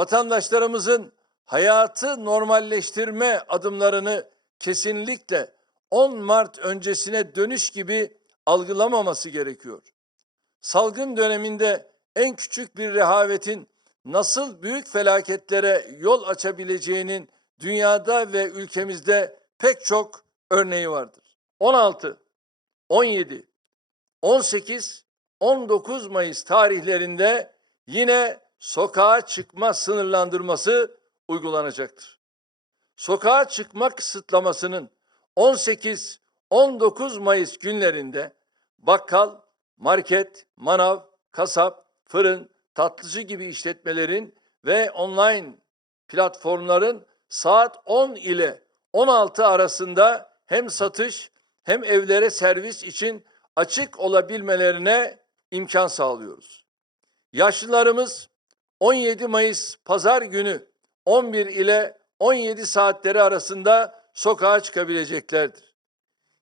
vatandaşlarımızın hayatı normalleştirme adımlarını kesinlikle 10 Mart öncesine dönüş gibi algılamaması gerekiyor. Salgın döneminde en küçük bir rehavetin nasıl büyük felaketlere yol açabileceğinin dünyada ve ülkemizde pek çok örneği vardır. 16, 17, 18, 19 Mayıs tarihlerinde yine sokağa çıkma sınırlandırması uygulanacaktır. Sokağa çıkma kısıtlamasının 18-19 Mayıs günlerinde bakkal, market, manav, kasap, fırın, tatlıcı gibi işletmelerin ve online platformların saat 10 ile 16 arasında hem satış hem evlere servis için açık olabilmelerine imkan sağlıyoruz. Yaşlılarımız 17 Mayıs pazar günü 11 ile 17 saatleri arasında sokağa çıkabileceklerdir.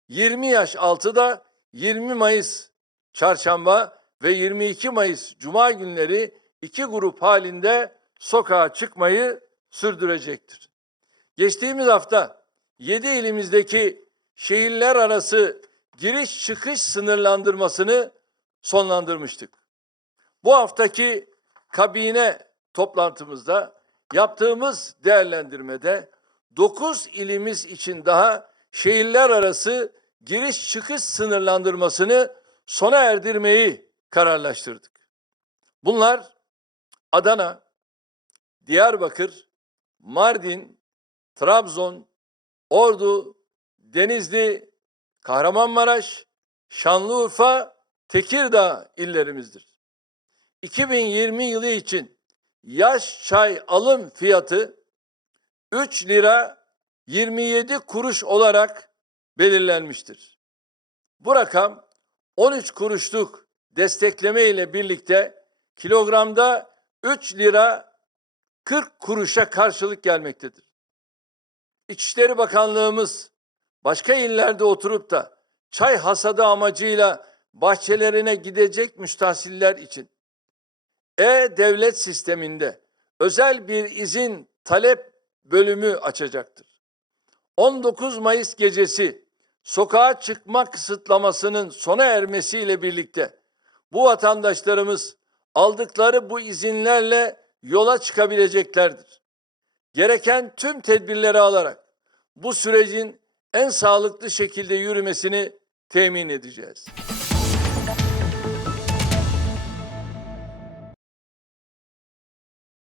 20 yaş altı da 20 Mayıs çarşamba ve 22 Mayıs cuma günleri iki grup halinde sokağa çıkmayı sürdürecektir. Geçtiğimiz hafta 7 ilimizdeki şehirler arası giriş çıkış sınırlandırmasını sonlandırmıştık. Bu haftaki kabine toplantımızda yaptığımız değerlendirmede 9 ilimiz için daha şehirler arası giriş çıkış sınırlandırmasını sona erdirmeyi kararlaştırdık. Bunlar Adana, Diyarbakır, Mardin, Trabzon, Ordu, Denizli, Kahramanmaraş, Şanlıurfa, Tekirdağ illerimizdir. 2020 yılı için yaş çay alım fiyatı 3 lira 27 kuruş olarak belirlenmiştir. Bu rakam 13 kuruşluk destekleme ile birlikte kilogramda 3 lira 40 kuruşa karşılık gelmektedir. İçişleri Bakanlığımız başka illerde oturup da çay hasadı amacıyla bahçelerine gidecek müstahsiller için e-devlet sisteminde özel bir izin talep bölümü açacaktır. 19 Mayıs gecesi sokağa çıkma kısıtlamasının sona ermesiyle birlikte bu vatandaşlarımız aldıkları bu izinlerle yola çıkabileceklerdir. Gereken tüm tedbirleri alarak bu sürecin en sağlıklı şekilde yürümesini temin edeceğiz.